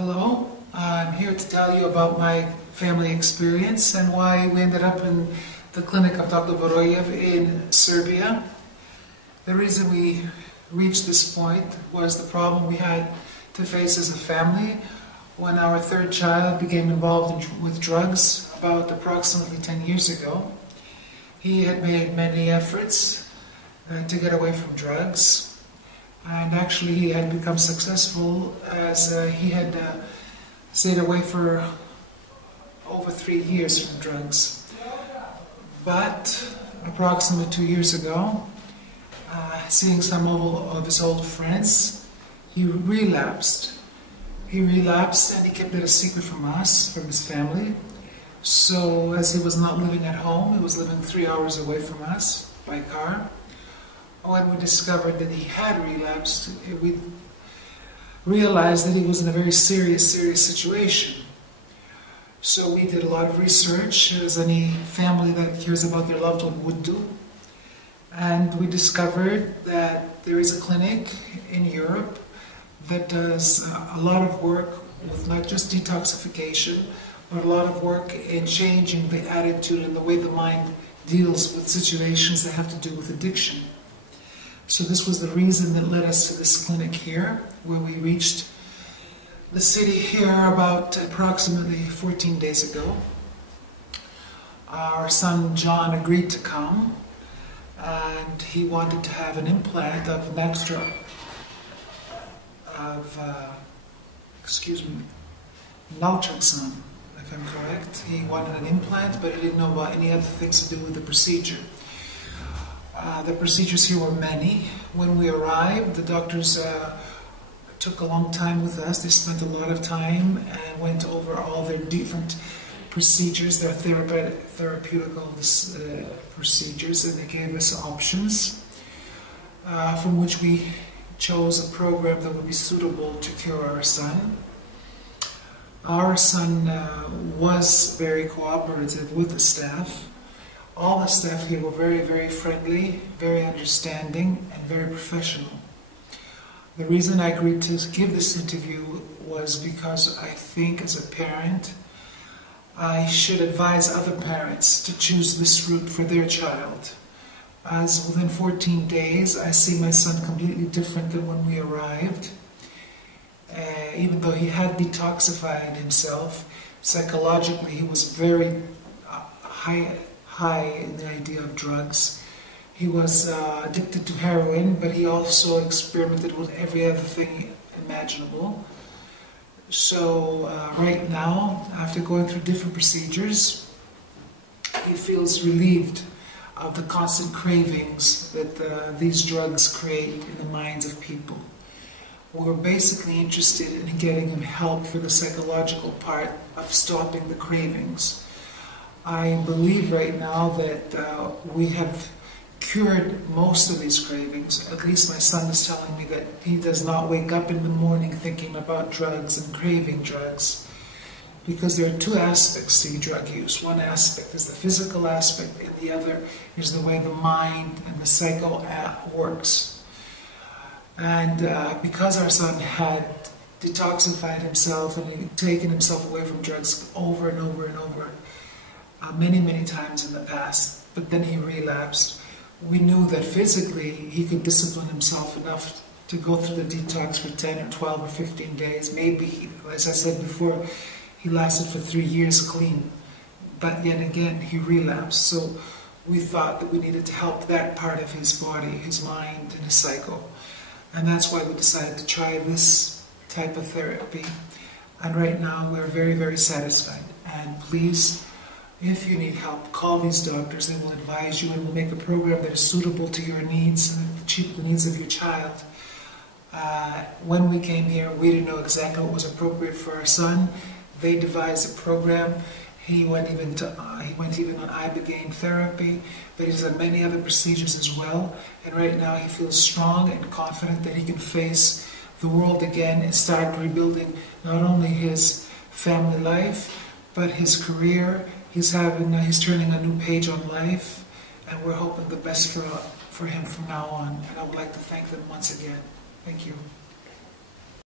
Hello, I'm here to tell you about my family experience and why we ended up in the clinic of Dr. Vorobiev in Serbia. The reason we reached this point was the problem we had to face as a family when our third child became involved with drugs about approximately 10 years ago. He had made many efforts to get away from drugs. And actually he had become successful as he had stayed away for over 3 years from drugs. But approximately 2 years ago, seeing some of his old friends, he relapsed. He relapsed and he kept it a secret from us, from his family. So as he was not living at home, he was living 3 hours away from us by car. When we discovered that he had relapsed, we realized that he was in a very serious situation. So we did a lot of research, as any family that cares about their loved one would do. And we discovered that there is a clinic in Europe that does a lot of work with not just detoxification, but a lot of work in changing the attitude and the way the mind deals with situations that have to do with addiction. So this was the reason that led us to this clinic here, where we reached the city here about approximately 14 days ago. Our son John agreed to come, and he wanted to have an implant of naltrexone, if I'm correct. He wanted an implant, but he didn't know about any other things to do with the procedure. The procedures here were many. When we arrived, the doctors took a long time with us. They spent a lot of time and went over all their different procedures, their therapeutical procedures, and they gave us options from which we chose a program that would be suitable to cure our son. Our son was very cooperative with the staff. All the staff here were very friendly, very understanding, and very professional. The reason I agreed to give this interview was because I think as a parent, I should advise other parents to choose this route for their child. As within 14 days, I see my son completely different than when we arrived. Even though he had detoxified himself, psychologically he was very high in the idea of drugs. He was addicted to heroin, but he also experimented with every other thing imaginable. So right now, after going through different procedures, he feels relieved of the constant cravings that these drugs create in the minds of people. We're basically interested in getting him help for the psychological part of stopping the cravings. I believe right now that we have cured most of these cravings. At least my son is telling me that he does not wake up in the morning thinking about drugs and craving drugs. Because there are two aspects to drug use. One aspect is the physical aspect, and the other is the way the mind and the psycho works. And because our son had detoxified himself and had taken himself away from drugs over and over and over, many times in the past, but then he relapsed. We knew that physically he could discipline himself enough to go through the detox for 10 or 12 or 15 days. Maybe, as I said before, he lasted for 3 years clean. But yet again, he relapsed. So we thought that we needed to help that part of his body, his mind, and his psycho. And that's why we decided to try this type of therapy. And right now, we're very satisfied. And please, if you need help, call these doctors. They will advise you and will make a program that is suitable to your needs and the needs of your child. When we came here, we didn't know exactly what was appropriate for our son. They devised a program. He went even on Ibogaine therapy, but he's done many other procedures as well. And right now he feels strong and confident that he can face the world again and start rebuilding not only his family life, but his career. He's turning a new page on life, and we're hoping the best for him from now on. And I would like to thank them once again. Thank you.